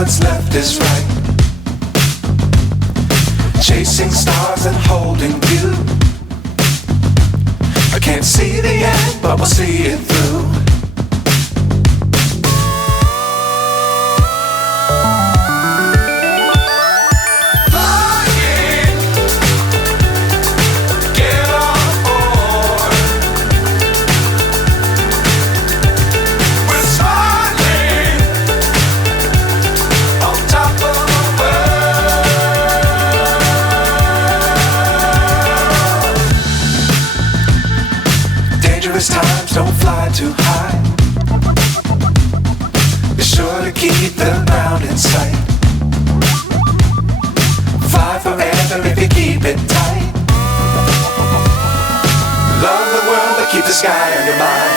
what's left is right. Chasing stars and holding you. I can't see the end, but we'll see it through. Times don't fly too high. Be sure to keep the ground in sight. Fly forever if you keep it tight. Love the world but keep the sky on your mind.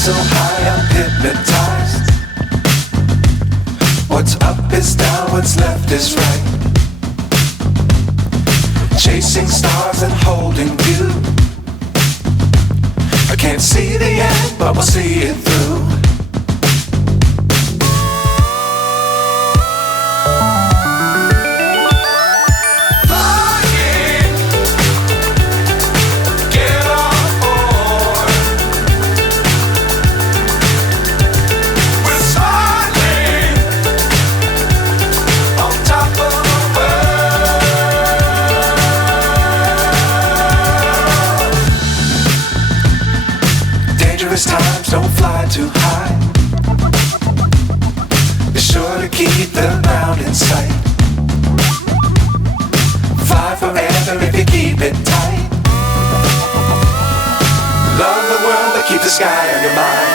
So high I'm hypnotized. What's up is down, what's left is right. Chasing stars and holding you. I can't see the end, but we'll see it through. Times don't fly too high. Be sure to keep the ground in sight. Fly forever if you keep it tight. Love the world but keep the sky on your mind.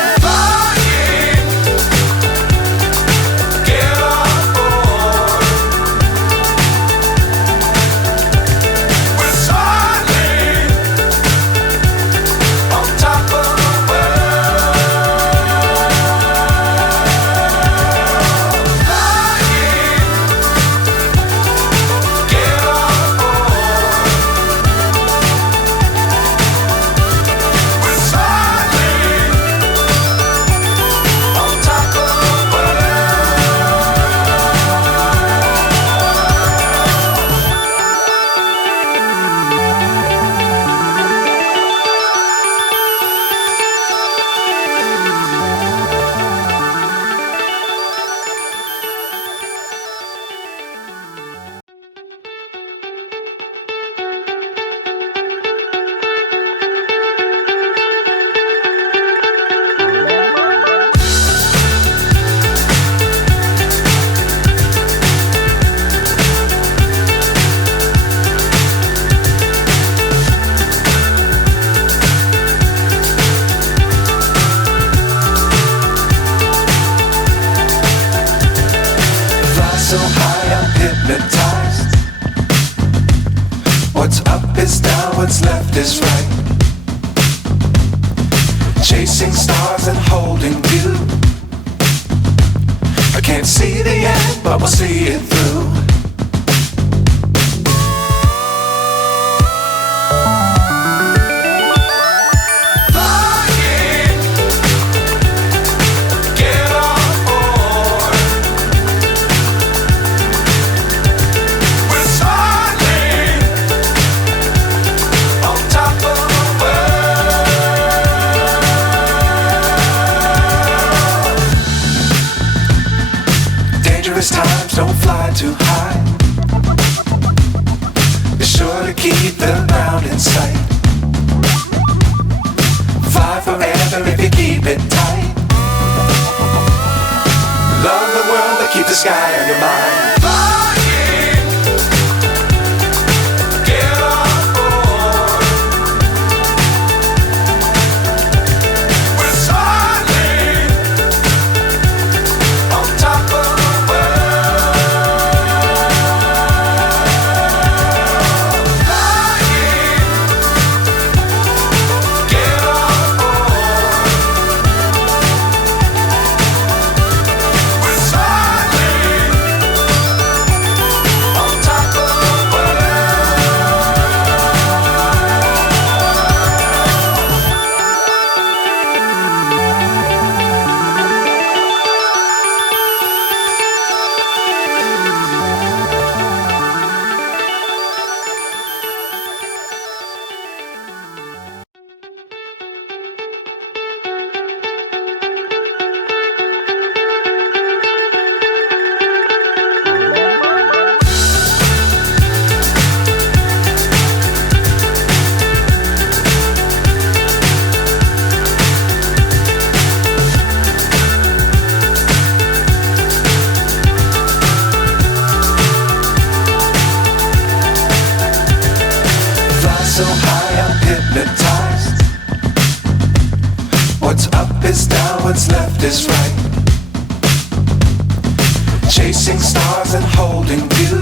So high I'm hypnotized. What's up is down, what's left is right. Chasing stars and holding you. I can't see the end, but we'll see it through. Flying. keep it tight. Love the world, but keep the sky on your mind. Flying, get on board. We're soaring on top of the world. Flying, get on board. We're soaring on top of the world. Fly so high, I'm hypnotized. What's up is down, what's left is right. Chasing stars and holding you.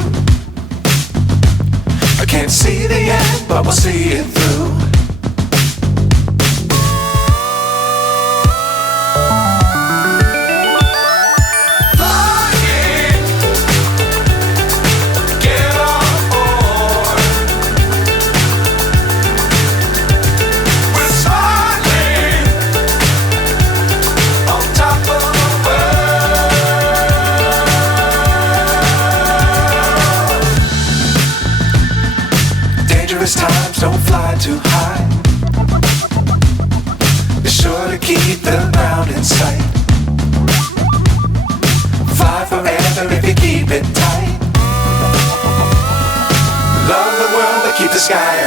I can't see the end, but we'll see it through. Flying, get on board. We're soaring on top of the world. Dangerous times, don't fly too high. Be sure to keep the ground in sight. Fly forever if you keep it tight. Love the world, but keep the sky